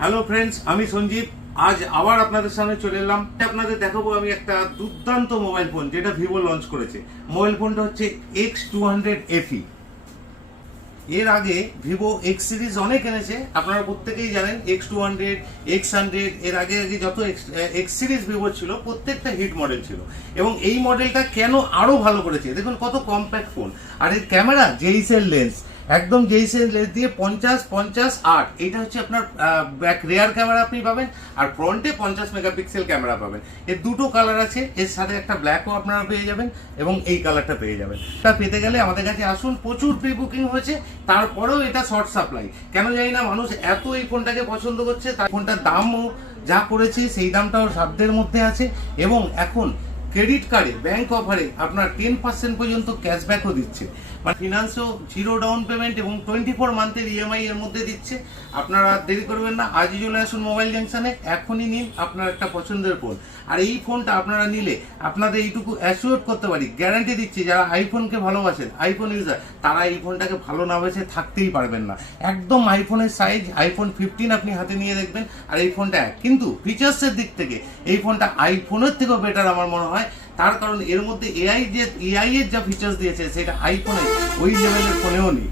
Hello friends, আমি সঞ্জীব। আজ আবার আপনাদের সামনে চলে এলাম। আপনাদের দেখাবো আমি একটা দুর্দান্ত মোবাইল ফোন যেটা ভিভো লঞ্চ করেছে। মোবাইল ফোনটা হচ্ছে X200 FE। এর আগে ভিভো এক্স সিরিজ অনেক এনেছে, আপনারা প্রত্যেকেই জানেন। X200, X100, এর আগে যত এক্স সিরিজ ভিভো ছিল প্রত্যেকটা হিট মডেল ছিল। এবং এই মডেলটা কেন আরো ভালো করেছে দেখুন, কত কম্প্যাক্ট ফোন। আর এর ক্যামেরা জেইসের লেন্স, একদম জেইসের লেন্স দিয়ে 50-50-8, এটা হচ্ছে আপনার ব্যাক রেয়ার ক্যামেরা আপনি পাবেন। আর ফ্রন্টে 50 মেগাপিক্সেল ক্যামেরা পাবেন। এর দুটো কালার আছে, এর সাথে একটা ব্ল্যাকও আপনারা পেয়ে যাবেন এবং এই কালারটা পেয়ে যাবেন। তা পেতে গেলে আমাদের কাছে আসুন। প্রচুর প্রি বুকিং হয়েছে, তারপরেও এটা শর্ট সাপ্লাই। কেন জানি না মানুষ এত এই ফোনটাকে পছন্দ করছে। তার ফোনটার দামও যা করেছে সেই দামটাও সাধ্যের মধ্যে আছে। এবং এখন ক্রেডিট কার্ডে ব্যাংক অফারে আপনার 10% পর্যন্ত ক্যাশব্যাকও দিচ্ছে। মানে ফিনান্সও 0 ডাউন পেমেন্ট এবং 24 মান্থের ইএমআই এর মধ্যে দিচ্ছে। আপনারা দেরি করবেন না, আজই চলে আসুন মোবাইল জাংশনে, এখনই নিন আপনার একটা পছন্দের ফোন। আর এই ফোনটা আপনারা নিলে আপনাদের এইটুকু অ্যাসিওর করতে পারি, গ্যারান্টি দিচ্ছি, যারা আইফোনকে ভালোবাসেন, আইফোন ইউজার, তারা এই ফোনটাকে ভালো না বেছে থাকতেই পারবেন না। একদম আইফোনের সাইজ, আইফোন 15 আপনি হাতে নিয়ে দেখবেন। আর এই ফোনটা কিন্তু ফিচার্সের দিক থেকে এই ফোনটা আইফোনের থেকেও বেটার আমার মনে হয়। তার কারণ এর মধ্যে এআই এর যা ফিচার্স দিয়েছে সেটা আইফোনে ওই লেভেলের ফোনেও নেই।